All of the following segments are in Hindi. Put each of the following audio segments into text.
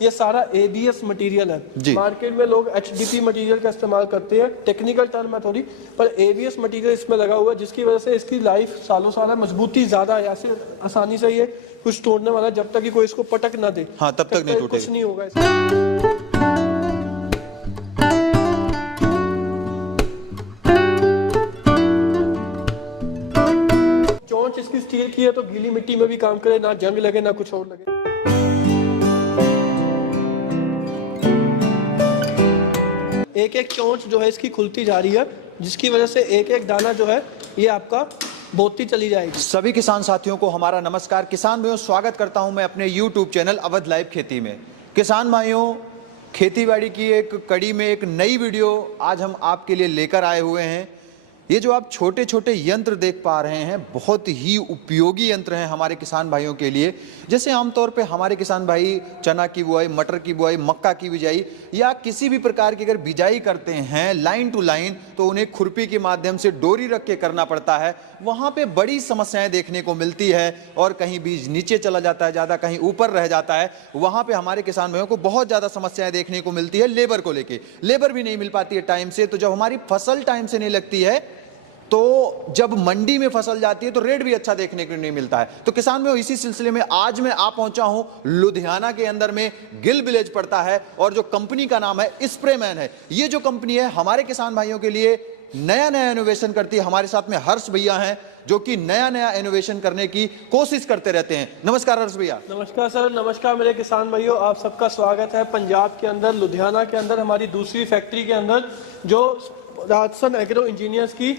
ये सारा ABS मटेरियल है जी। मार्केट में लोग HDP मटेरियल का इस्तेमाल करते हैं, टेक्निकल टर्म है थोड़ी, पर ABS मटेरियल इसमें लगा हुआ है जिसकी वजह से इसकी लाइफ सालों साल है, मजबूती ज्यादा है, ऐसे आसानी से ये कुछ तोड़ने वाला जब तक कि कोई इसको पटक ना दे, हाँ, तब तक नहीं टूटेगा, कुछ नहीं होगा इसमें। चोंच इसकी स्टील की है तो गीली मिट्टी में भी काम करे, ना जंग लगे ना कुछ और लगे। एक एक चोंच जो है इसकी खुलती जा रही है जिसकी वजह से एक एक दाना जो है ये आपका बोती चली जाएगी। सभी किसान साथियों को हमारा नमस्कार। किसान भाइयों, स्वागत करता हूं मैं अपने YouTube चैनल अवध लाइव खेती में। किसान भाइयों, खेतीबाड़ी की एक कड़ी में एक नई वीडियो आज हम आपके लिए लेकर आए हुए हैं। ये जो आप छोटे छोटे यंत्र देख पा रहे हैं, बहुत ही उपयोगी यंत्र हैं हमारे किसान भाइयों के लिए। जैसे आमतौर पे हमारे किसान भाई चना की बुआई, मटर की बुआई, मक्का की बिजाई या किसी भी प्रकार की अगर बिजाई करते हैं लाइन टू लाइन, तो उन्हें खुरपी के माध्यम से डोरी रख के करना पड़ता है। वहाँ पे बड़ी समस्याएं देखने को मिलती है और कहीं बीज नीचे चला जाता है ज़्यादा, कहीं ऊपर रह जाता है। वहाँ पे हमारे किसान भाइयों को बहुत ज़्यादा समस्याएं देखने को मिलती है लेबर को लेके। लेबर भी नहीं मिल पाती है टाइम से, तो जब हमारी फसल टाइम से नहीं लगती है तो जब मंडी में फसल जाती है तो रेट भी अच्छा देखने को नहीं मिलता है। तो किसान में इसी सिलसिले में आज मैं आ पहुंचा हूं लुधियाना के अंदर में, गिल विलेज पड़ता है और जो कंपनी का नाम है स्प्रेमैन है। ये जो कंपनी है हमारे किसान भाइयों के लिए नया नया इनोवेशन करती है। हमारे साथ में हर्ष भैया हैं जो कि नया नया इनोवेशन करने की कोशिश करते रहते हैं। नमस्कार हर्ष भैया। नमस्कार सर, नमस्कार मेरे किसान भाइयों, आप सबका स्वागत है पंजाब के अंदर लुधियाना के अंदर हमारी दूसरी फैक्ट्री के अंदर, जो राजसन एग्रो इंजीनियर्स की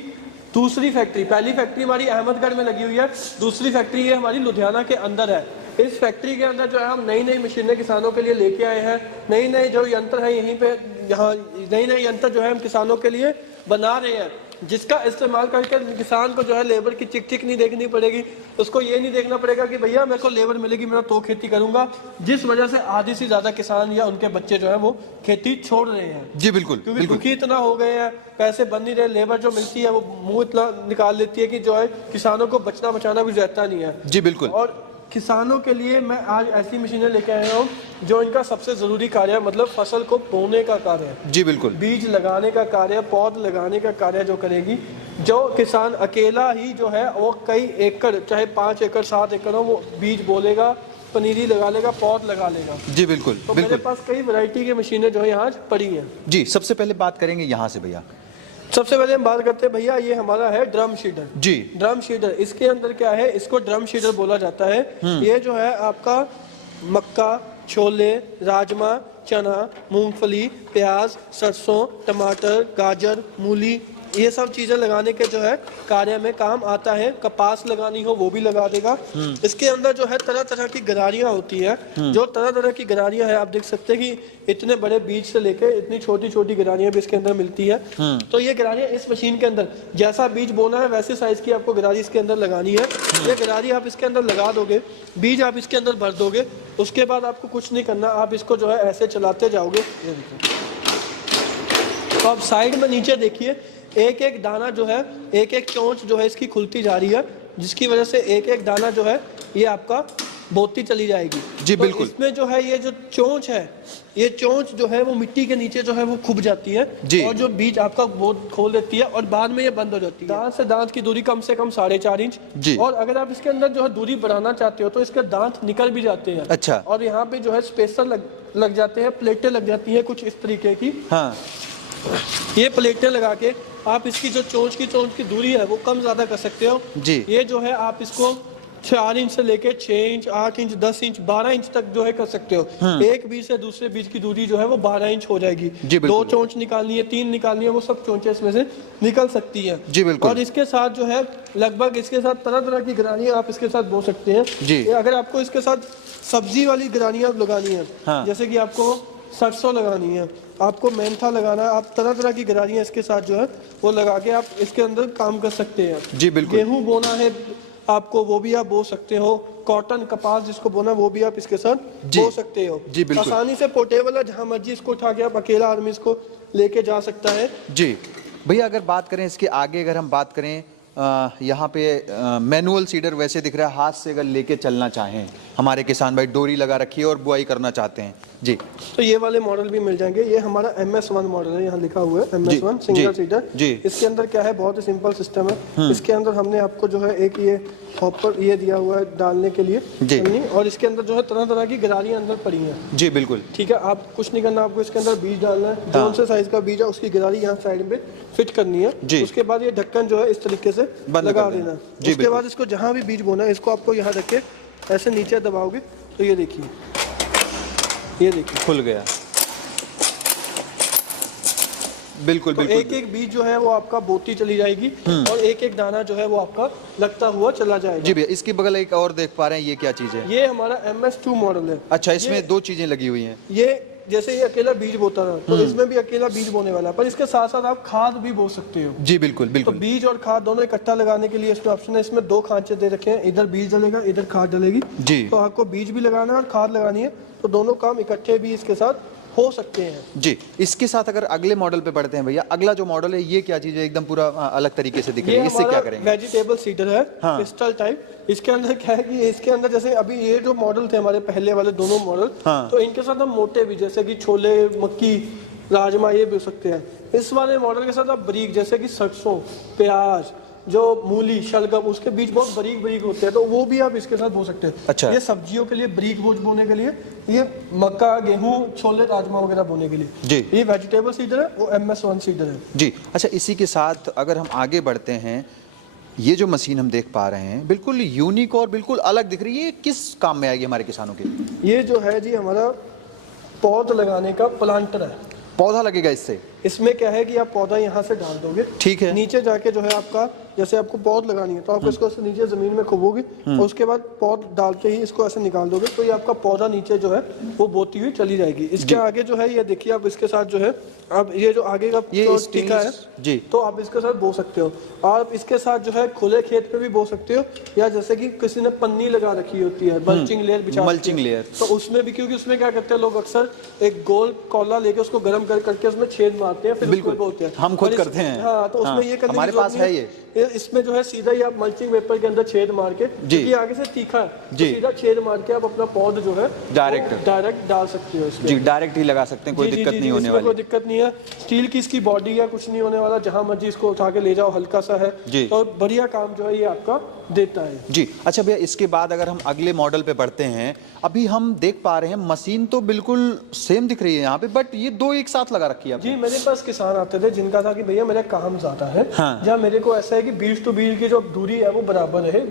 दूसरी फैक्ट्री। पहली फैक्ट्री हमारी अहमदगढ़ में लगी हुई है, दूसरी फैक्ट्री ये हमारी लुधियाना के अंदर है। इस फैक्ट्री के अंदर जो है हम नई नई मशीनें किसानों के लिए लेके आए हैं। नई नई जो यंत्र है यहीं पे, यहाँ नई नई यंत्र जो है हम किसानों के लिए बना रहे हैं, जिसका इस्तेमाल करके किसान को जो है लेबर की चिक चिक नहीं देखनी पड़ेगी। उसको ये नहीं देखना पड़ेगा कि भैया मेरे को लेबर मिलेगी मैं तो खेती करूंगा, जिस वजह से आधी से ज्यादा किसान या उनके बच्चे जो है वो खेती छोड़ रहे हैं। जी बिल्कुल, क्योंकि दुखी इतना हो गए हैं, पैसे बन नहीं रहे, लेबर जो मिलती है वो मुंह इतना निकाल लेती है कि जो है किसानों को बचना बचाना भी रहता नहीं है। जी बिल्कुल। और किसानों के लिए मैं आज ऐसी मशीनें लेके आया हूँ जो इनका सबसे जरूरी कार्य है, मतलब फसल को बोने का कार्य है। जी बिल्कुल। बीज लगाने का कार्य, पौध लगाने का कार्य जो करेगी, जो किसान अकेला ही जो है वो कई एकड़, चाहे 5 एकड़ 7 एकड़ हो, वो बीज बोलेगा, पनीरी लगा लेगा, पौध लगा लेगा। जी बिल्कुल। तो बिल्कुल। मेरे पास कई वैरायटी की मशीनें जो है यहाँ पड़ी हैं। जी, सबसे पहले बात करेंगे यहाँ से भैया। सबसे पहले हम बात करते हैं भैया, ये हमारा है ड्रम शीडर। जी। ड्रम शीडर, इसके अंदर क्या है, इसको ड्रम शीडर बोला जाता है। ये जो है आपका मक्का, छोले, राजमा, चना, मूंगफली, प्याज, सरसों, टमाटर, गाजर, मूली, ये सब चीजें लगाने के जो है कार्य में काम आता है। कपास लगानी हो वो भी लगा देगा। इसके अंदर जो है तरह तरह की गरारियां होती है, जो तरह तरह की गरारियां है, आप देख सकते हैं कि इतने बड़े बीज से लेके इतनी छोटी छोटी गरारियां भी इसके अंदर मिलती है। तो ये गरारियां इस मशीन के अंदर जैसा बीज बोना है वैसे साइज की आपको गरारी इसके अंदर लगानी है। ये गरारी आप इसके अंदर लगा दोगे, बीज आप इसके अंदर भर दोगे, उसके बाद आपको कुछ नहीं करना, आप इसको जो है ऐसे चलाते जाओगे। तो आप साइड में नीचे देखिए, एक एक दाना जो है, एक एक चोंच जो है इसकी खुलती जा रही है, जिसकी वजह से एक एक दाना जो है ये आपका बोती चली जाएगी। जी तो बिल्कुल। इसमें जो है ये जो चोंच है, ये चोंच जो है वो मिट्टी के नीचे जो है वो खुब जाती है और जो बीज आपका वो खोल देती है और बाद में ये बंद हो जाती है। दांत से दांत की दूरी कम से कम 4.5 इंच। और अगर आप इसके अंदर जो है दूरी बढ़ाना चाहते हो तो इसके दांत निकल भी जाते हैं। अच्छा। और यहाँ पे जो है स्पेसर लग जाते हैं, प्लेटें लग जाती है कुछ इस तरीके की। हाँ। ये प्लेटें लगा के आप इसकी जो चोंच की दूरी है वो कम ज्यादा कर सकते हो। जी। ये जो है आप इसको 4 इंच से लेके 6 इंच, 8 इंच, 10 इंच, 12 इंच तक जो है कर सकते हो। एक बीज से दूसरे बीज की दूरी जो है वो 12 इंच हो जाएगी। 2 चोंच निकालनी है, 3 निकालनी है, वो सब चोंचे इसमें से निकल सकती है। जी बिल्कुल। और इसके साथ जो है लगभग इसके साथ तरह तरह की गरानियां आप इसके साथ बो सकते हैं। जी। अगर आपको इसके साथ सब्जी वाली गरानियां लगानी है, जैसे कि आपको सरसों लगानी है, आपको मेंथा लगाना है, आप तरह तरह की गरारियां इसके साथ जो है वो लगा के आप इसके अंदर काम कर सकते हैं। जी बिल्कुल। गेहूं बोना है आपको, वो भी आप बो सकते हो। कॉटन, कपास जिसको बोना वो भी आप इसके साथ बो सकते हो। जी बिल्कुल। आसानी से पोर्टेबल है, जहां मर्जी इसको उठा के आप अकेला आदमी इसको लेके जा सकता है। जी भैया, अगर बात करें इसके आगे, अगर हम बात करें यहाँ पे मैनुअल सीडर वैसे दिख रहा है, हाथ से अगर लेके चलना चाहें हमारे किसान भाई, डोरी लगा रखी है और बुआई करना चाहते हैं जी। तो ये वाले मॉडल भी मिल जाएंगे। ये हमारा MS1 मॉडल है, यहाँ लिखा हुआ है MS1 सिंगल सीटर जी। इसके अंदर क्या है, बहुत ही सिंपल सिस्टम है। इसके अंदर हमने आपको जो है एक ये हॉपर ये दिया हुआ है डालने के लिए पन्नी, और इसके अंदर जो है तरह तरह की गरारियां अंदर पड़ी हैं। जी बिल्कुल। ठीक है, आप कुछ नहीं करना, आपको इसके अंदर बीज डालना है, कौन से साइज का बीज है उसकी गरारी यहाँ साइड में फिट करनी है। उसके बाद ये ढक्कन जो है इस तरीके से लगा देना। उसके बाद इसको जहाँ भी बीज बोना है इसको आपको यहाँ रख के ऐसे नीचे दबाओगे तो ये देखिए, ये देखिए खुल गया। बिल्कुल तो बिल्कुल। एक एक बीज जो है वो आपका बोती चली जाएगी और एक एक दाना जो है वो आपका लगता हुआ चला जाएगा। जी भैया, इसकी बगल एक और देख पा रहे हैं, ये क्या चीज है? ये हमारा MS2 मॉडल है। अच्छा, इसमें दो चीजें लगी हुई हैं। ये जैसे ये अकेला बीज बोता है तो इसमें भी अकेला बीज बोने वाला है, पर इसके साथ साथ आप खाद भी बो सकते हो। जी बिल्कुल तो बिल्कुल। बीज और खाद दोनों इकट्ठा लगाने के लिए इसमें ऑप्शन है। इसमें 2 खांचे दे रखे हैं, इधर बीज डलेगा इधर खाद डलेगी। जी। तो आपको बीज भी लगाना है और खाद लगानी है, तो दोनों काम इकट्ठे भी इसके साथ हो सकते हैं। जी, इसके साथ अगर अगले मॉडल पे बढ़ते हैं भैया, अगला जो मॉडल है ये क्या चीज है? एकदम पूरा अलग तरीके से दिख रही है, इससे क्या करेंगे? वेजिटेबल सीडर है, क्रिस्टल टाइप। इसके अंदर क्या है कि इसके अंदर जैसे अभी ये जो मॉडल थे हमारे पहले वाले दोनों मॉडल, तो इनके साथ हम मोटे भी जैसे कि छोले, मक्की, राजमा ये भी हो सकते हैं। इस वाले मॉडल के साथ आप बारीक जैसे कि सरसों, प्याज, जो मूली, शलगम, उसके बीज बहुत बारीक बारीक होते हैं, तो वो भी आप इसके साथ बो सकते हैं। अच्छा। ये सब्जियों के लिए बारीक बोझ बोने के लिए, ये मक्का, गेहूं, छोले, राजमा वगैरह बोने के लिए। जी। ये वेजिटेबल सीडर है, वो MS1 सीडर है। जी। अच्छा, इसी के साथ अगर हम आगे बढ़ते हैं, ये जो मशीन हम देख पा रहे हैं बिल्कुल यूनिक और बिल्कुल अलग दिख रही है, ये किस काम में आएगी हमारे किसानों के लिए? ये जो है जी हमारा पौध लगाने का प्लांटर है। पौधा लगेगा इससे? इसमें क्या है कि आप पौधा यहाँ से डाल दोगे, ठीक है। नीचे जाके जो है आपका जैसे आपको पौध लगानी है तो आप इसको ऐसे नीचे जमीन में खोबोगे और उसके बाद पौध डालते ही इसको ऐसे निकाल दोगे तो ये आपका पौधा नीचे जो है वो बोती हुई चली जाएगी। इसके आगे जो है ये देखिए, आप इसके साथ जो है आप ये जो आगे का ये टीका है जी, तो आप इसके साथ बो सकते हो। आप इसके साथ जो है खुले खेत पे भी बो सकते हो, या जैसे कि किसी ने पन्नी लगा रखी होती है, मल्चिंग लेयर बिछा, मल्चिंग लेयर, तो उसमें भी, क्योंकि उसमें क्या करते हैं लोग अक्सर एक गोल कोला लेके उसको गर्म करके उसमें छेद मारते हैं, फिर उसको बोलते हैं। हम खुद करते हैं। हाँ, तो उसमें ये करने हमारे पास है ये। इसमें जो है सीधा ही आप मल्चिंग पेपर के अंदर छेद मार के, क्योंकि आगे से तीखा है, तो सीधा छेद मार के आप अपना पौध जो है डायरेक्ट डाल सकते हो इसके। जी, डायरेक्ट ही लगा सकते हैं, कोई दिक्कत नहीं होने वाली। कोई दिक्कत नहीं है, स्टील की इसकी बॉडी है, कुछ नहीं होने वाला, जहां मर्जी इसको उठा के ले जाओ, हल्का सा है तो बढ़िया काम जो है ये आपका देता है। जी। अच्छा भैया, इसके बाद अगर हम अगले मॉडल पे बढ़ते हैं, अभी हम देख पा रहे हैं मशीन तो बिल्कुल सेम दिख रही है यहाँ पे, बट ये दो एक साथ लगा रखी है जी। मेरे पास किसान आते थे जिनका था कि भैया मेरा काम ज्यादा है, जहाँ मेरे को ऐसा है कि बीज टू बीज की जो दूरी है वो बराबर है,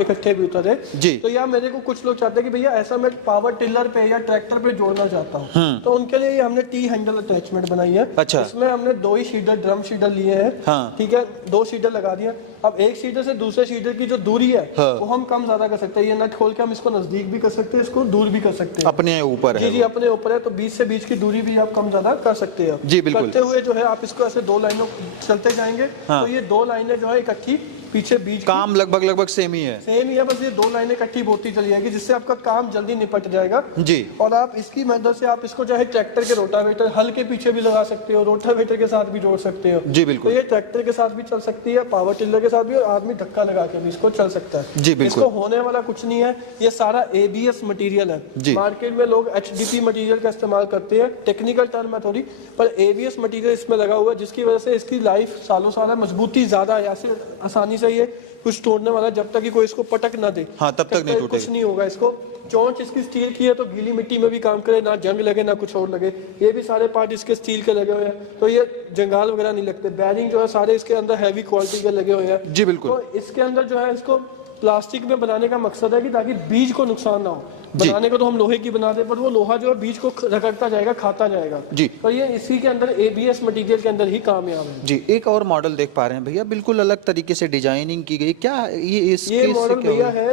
इकट्ठे भी उतर है जी। तो या मेरे को कुछ लोग चाहते हैं कि भैया ऐसा मैं पावर टिलर पे या ट्रैक्टर पे जोड़ना चाहता हूँ, तो उनके लिए हमने टी हैंडल अटैचमेंट बनाई है। अच्छा। इसमें हमने 2 ही सीडर, ड्रम सीडर लिए हैं, ठीक है, 2 सीडर लगा दिया। अब एक सीडर से दूसरे सीडर की जो दूरी है वो हम कम ज्यादा कर सकते हैं। ये नट खोल के हम इसको नजदीक भी कर सकते हैं, इसको दूर भी कर सकते हैं, अपने ऊपर है। जी, अपने ऊपर है, तो बीच से बीच की दूरी भी आप कम ज्यादा कर सकते हैं। जी बिल्कुल। करते हुए जो है आप इसको ऐसे 2 लाइनों चलते जाएंगे, तो ये 2 लाइनें जो है इकट्ठी पीछे बीच काम लगभग सेम ही है। बस ये 2 लाइनें इकट्ठी बोती चली जाएगी, जिससे आपका काम जल्दी निपट जाएगा जी। और आप इसकी मदद से आप इसको चाहे ट्रैक्टर के रोटावेटर हल के पीछे भी लगा सकते हो, रोटावेटर के साथ भी जोड़ सकते हो। जी बिल्कुल। तो ये ट्रैक्टर के साथ भी चल सकती है, पावर टिलर के साथ भी, और आदमी धक्का लगा के भी इसको चल सकता है। जी बिल्कुल। इसको होने वाला कुछ नहीं है, ये सारा ABS मटेरियल है। मार्केट में लोग HDP मटेरियल का इस्तेमाल करते हैं, टेक्निकल टर्म है थोड़ी, पर ABS मटेरियल इसमें लगा हुआ है, जिसकी वजह से इसकी लाइफ सालों साल है, मजबूती ज्यादा है, ऐसे आसानी से ये कुछ तोड़ने वाला, जब तक कि कोई इसको पटक ना दे तब तक नहीं टूटेगा, कुछ नहीं होगा। इसको चोंच इसकी स्टील की है, तो गीली मिट्टी में भी काम करे, ना जंग लगे ना कुछ और लगे। ये भी सारे पार्ट इसके स्टील के लगे हुए हैं, तो ये जंगाल वगैरह नहीं लगते। बैरिंग जो है सारे इसके अंदर हैवी क्वालिटी के लगे हुए हैं। जी बिल्कुल। तो इसके अंदर जो है इसको प्लास्टिक में बनाने का मकसद है कि ताकि बीज को नुकसान ना हो। बनाने को तो हम लोहे की बना दे, पर वो लोहा जो है बीज को रगड़ता जाएगा, खाता जाएगा जी। पर ये इसी के अंदर ABS मटेरियल के अंदर ही कामयाब है जी। एक और मॉडल देख पा रहे हैं भैया, बिल्कुल अलग तरीके से डिजाइनिंग की गई, क्या ये मॉडल भैया है,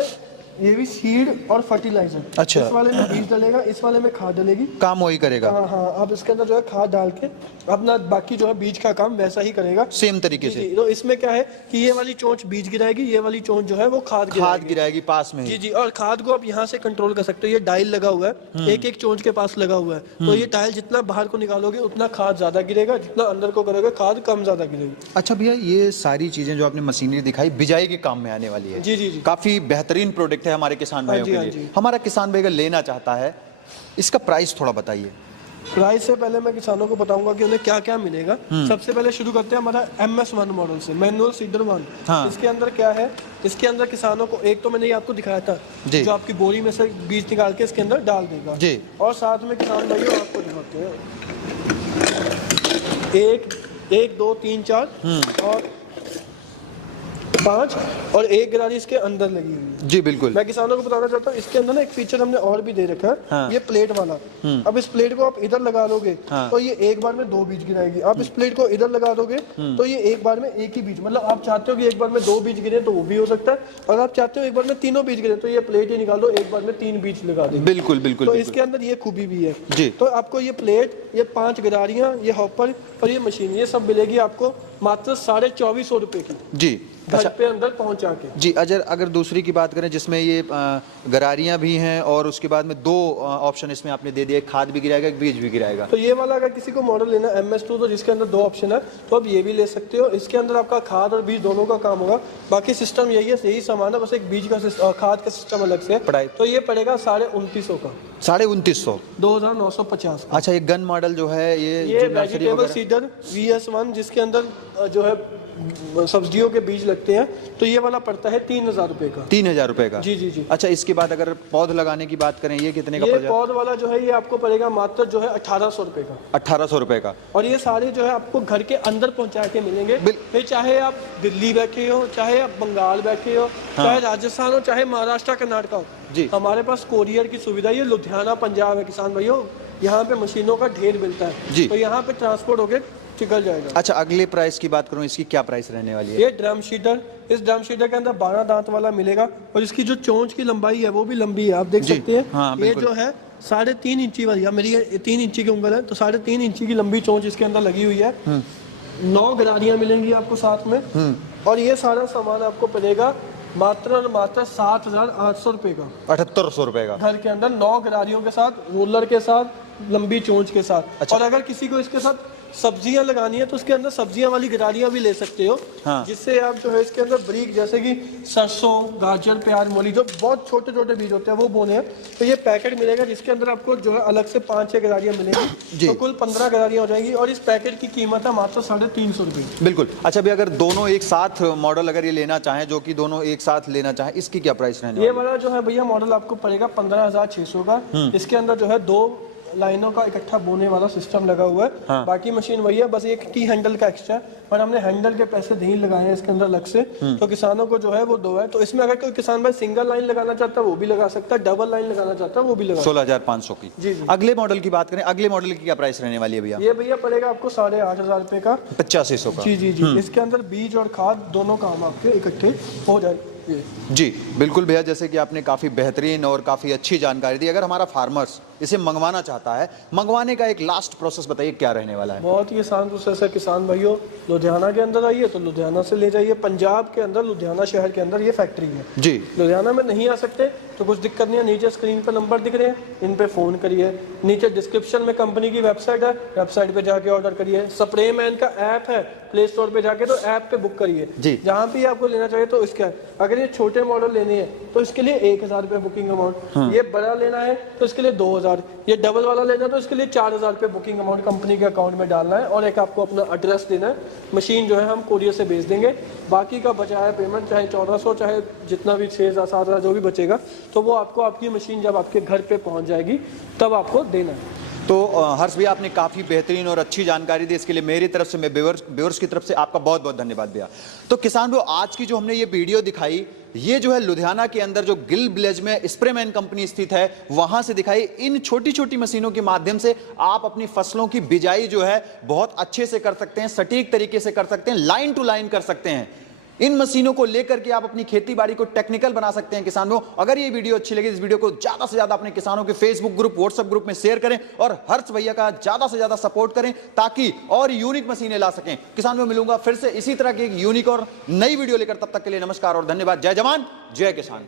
ये भी सीड और फर्टिलाइजर। अच्छा। इस वाले में बीज डलेगा, इस वाले में खाद डलेगी, काम वही करेगा। हाँ, अब इसके अंदर जो है खाद डाल के अपना बाकी जो है बीज का काम वैसा ही करेगा, सेम तरीके से। तो इसमें क्या है कि ये वाली चोंच बीज गिराएगी, ये वाली चोंच जो है वो खाद गिराएगी पास में। जी। और खाद को आप यहाँ से कंट्रोल कर सकते हो। ये डायल लगा हुआ है, एक चोंच के पास लगा हुआ है, तो ये डायल जितना बाहर को निकालोगे उतना खाद ज्यादा गिरेगा, जितना अंदर को करोगे खाद कम ज्यादा गिरेगी। अच्छा भैया, ये सारी चीजें जो आपने मशीनरी दिखाई बिजाई के काम में आने वाली है। जी। काफी बेहतरीन प्रोडक्ट है हमारे किसान भाइयों के लिए। हमारा किसान भाई अगर लेना चाहता है इसका प्राइस थोड़ा बताइए। प्राइस से पहले मैं किसानों को बताऊंगा कि उन्हें क्या क्या मिलेगा। सबसे पहले शुरू करते हैं हमारा MS1 मॉडल से, मैनुअल सीडर 1। हाँ। इसके अंदर क्या है, इसके अंदर किसानों को एक तो मैंने ये आपको दिखाया था जी। जो आपकी बोरी में से बीज निकाल के इसके अंदर डाल देगा जी। और साथ में किसान भाइयों आपको दिखाते हैं 1 2 3 4 और 5 और 1 गरारी इसके अंदर लगी हुई है। जी बिल्कुल। मैं किसानों को बताना चाहता हूँ इसके अंदर ना एक फीचर हमने और भी दे रखा है। हाँ। ये प्लेट वाला। अब इस प्लेट को आप इधर लगा लोगे तो ये एक बार में 2 बीज गिराएगी। आप इस प्लेट को इधर लगा दोगे तो ये एक बार में एक ही बीज, मतलब आप चाहते हो कि एक बार में 2 बीज गिरे तो वो भी हो सकता है, और आप चाहते हो एक बार में तीनों बीज गिरे तो ये प्लेट ही निकाल दो, एक बार में 3 बीज लगा दो। बिल्कुल बिल्कुल। तो इसके अंदर ये खूबी भी है जी। तो आपको ये प्लेट, ये 5 गरारियां, ये हॉपर और ये मशीन, ये सब मिलेगी आपको मात्र 2450 रुपए की। जी। घर पे अंदर पहुंचा के। जी। अगर दूसरी की बात करें जिसमें ये गरारियां भी हैं और उसके बाद में 2 ऑप्शन इसमें आपने दे दिया, एक खाद भी गिराएगा एक बीज भी गिराएगा। तो ये वाला अगर किसी को मॉडल लेना है MS2 तो जिसके अंदर 2 ऑप्शन है तो आप ये भी ले सकते हो। इसके अंदर आपका खाद और बीज दोनों का काम होगा, बाकी सिस्टम यही है, यही सामान है, बस एक बीज का खाद का सिस्टम अलग से है। तो ये पड़ेगा 2950 का, 2950, 2950 का। अच्छा। ये गन मॉडल जो है ये वेजिटेबल सीडर VS1 जिसके अंदर जो है सब्जियों के बीज लगते हैं, तो ये वाला पड़ता है 3000 रुपए का। 3000 रुपए का। जी जी जी। अच्छा, इसके बाद अगर पौध लगाने की बात करें ये कितने का पड़ जाएगा? पौध वाला जो है ये आपको पड़ेगा मात्र जो है 1800 रुपए का। 1800 रुपए का। और ये सारे जो है आपको घर के अंदर पहुंचा के मिलेंगे। फिर चाहे आप दिल्ली बैठे हो, चाहे आप बंगाल बैठे हो, चाहे राजस्थान हो, चाहे महाराष्ट्र कर्नाटक हो, जी हमारे पास कोरियर की सुविधा। ये लुधियाना पंजाब है किसान भाइयों, यहाँ पे मशीनों का ढेर मिलता है जी। तो यहाँ पे ट्रांसपोर्ट होके निकल जाएगा। अच्छा, अगले प्राइस की बात करूं, इसकी क्या प्राइस रहने वाली है? ये ड्रम शीटर, इस ड्रम शीटर के अंदर 12 दांत वाला मिलेगा और इसकी जो चोंच की लंबाई है वो भी लंबी है, आप देख सकते हैं। हाँ, ये जो है 3.5 इंची वाली, मेरी ये 3 इंची की उंगल है तो 3.5 इंची की लंबी चोंच इसके अंदर लगी हुई है। 9 गरारियां मिलेंगी आपको साथ में और ये सारा सामान आपको पड़ेगा मात्र और मात्र 7800 रुपए का। 7800 रुपए का। घर के अंदर 9 गरारियों के साथ, रोलर के साथ, लंबी चोंच के साथ। अच्छा। और अगर किसी को इसके साथ सब्जियां लगानी है तो उसके अंदर सब्जियां वाली गरारियां भी ले सकते हो। हाँ। जिससे आप जो है इसके अंदर बारीक जैसे कि सरसों, गाजर, प्याज, मूली जो बहुत छोटे छोटे बीज होते हैं वो बोने हैं, तो ये पैकेट मिलेगा जिसके अंदर आपको जो है अलग से 5-6 गरारियां मिलेंगी। तो कुल 15 गरारियां हो जाएगी और इस पैकेट की कीमत है मात्र 350 रुपए। बिल्कुल। अच्छा भैया, अगर दोनों एक साथ मॉडल अगर ये लेना चाहें, जो कि दोनों एक साथ लेना चाहें, इसकी क्या प्राइस रहने ये वाला जो है भैया मॉडल आपको पड़ेगा 15600 का। इसके अंदर जो है 2 लाइनों का इकट्ठा बोने वाला सिस्टम लगा हुआ है। हाँ। बाकी मशीन वही है, बस एक टी हैंडल का एक्स्ट्रा है और हमने हैंडल के पैसे नहीं लगाए हैं इसके अंदर अलग से। तो किसानों को जो है वो 2 है। तो इसमें अगर कोई किसान भाई सिंगल लाइन लगाना चाहता है वो भी लगा सकता है, डबल लाइन लगाना चाहता है वो भी लगा। 16500 की। जी जी। अगले मॉडल की बात करें, अगले मॉडल की क्या प्राइस रहने वाली है भैया? ये भैया पड़ेगा आपको 8500 रुपए का। 8500 का। जी जी जी। इसके अंदर बीज और खाद दोनों काम आपके इकट्ठे हो जाएंगे। जी बिल्कुल भैया, जैसे कि आपने काफ़ी बेहतरीन और काफ़ी अच्छी जानकारी दी। अगर हमारा फार्मर्स इसे मंगवाना चाहता है, मंगवाने का एक लास्ट प्रोसेस बताइए, क्या रहने वाला है? बहुत ही आसान प्रोसेस है किसान भाइयों। लुधियाना के अंदर आइए तो लुधियाना से ले जाइए। पंजाब के अंदर लुधियाना शहर के अंदर ये फैक्ट्री है जी। लुधियाना में नहीं आ सकते तो कुछ दिक्कत नहीं है, नीचे स्क्रीन पर नंबर दिख रहे हैं, इन पे फ़ोन करिए। नीचे डिस्क्रिप्शन में कंपनी की वेबसाइट है, वेबसाइट पे जाके ऑर्डर करिए। स्प्रे मैन का ऐप है, प्ले स्टोर पे जाके तो ऐप पे बुक करिए। जहाँ भी आपको लेना चाहिए तो इसका, अगर ये छोटे मॉडल लेने हैं तो इसके लिए 1000 रुपये बुकिंग अमाउंट। ये बड़ा लेना है तो इसके लिए 2000। ये डबल वाला लेना है तो इसके लिए 4000 रुपये बुकिंग अमाउंट कंपनी के अकाउंट में डालना है और एक आपको अपना एड्रेस देना है। मशीन जो है हम कोरियर से भेज देंगे। बाकी का बचाया पेमेंट चाहे 1400 चाहे जितना भी 6000-7000 जो भी बचेगा तो वो आपको आपकी मशीन जब आपके घर पे पहुंच जाएगी तब आपको देना है। तो हर्ष भैया, आपने काफ़ी बेहतरीन और अच्छी जानकारी दी, इसके लिए मेरी तरफ से, मैं व्यूअर्स की तरफ से आपका बहुत बहुत धन्यवाद भैया। तो किसान भाइयों, आज की जो हमने ये वीडियो दिखाई, ये जो है लुधियाना के अंदर जो गिल विलेज में स्प्रेमैन कंपनी स्थित है वहां से दिखाई। इन छोटी छोटी मशीनों के माध्यम से आप अपनी फसलों की बिजाई जो है बहुत अच्छे से कर सकते हैं, सटीक तरीके से कर सकते हैं, लाइन टू लाइन कर सकते हैं। इन मशीनों को लेकर के आप अपनी खेती बाड़ी को टेक्निकल बना सकते हैं। किसानों, अगर ये वीडियो अच्छी लगी, इस वीडियो को ज्यादा से ज्यादा अपने किसानों के फेसबुक ग्रुप, व्हाट्सएप ग्रुप में शेयर करें और हर्ष भैया का ज्यादा से ज्यादा सपोर्ट करें ताकि और यूनिक मशीनें ला सकें। किसान में मिलूंगा फिर से इसी तरह की एक यूनिक और नई वीडियो लेकर, तब तक के लिए नमस्कार और धन्यवाद। जय जवान जय किसान।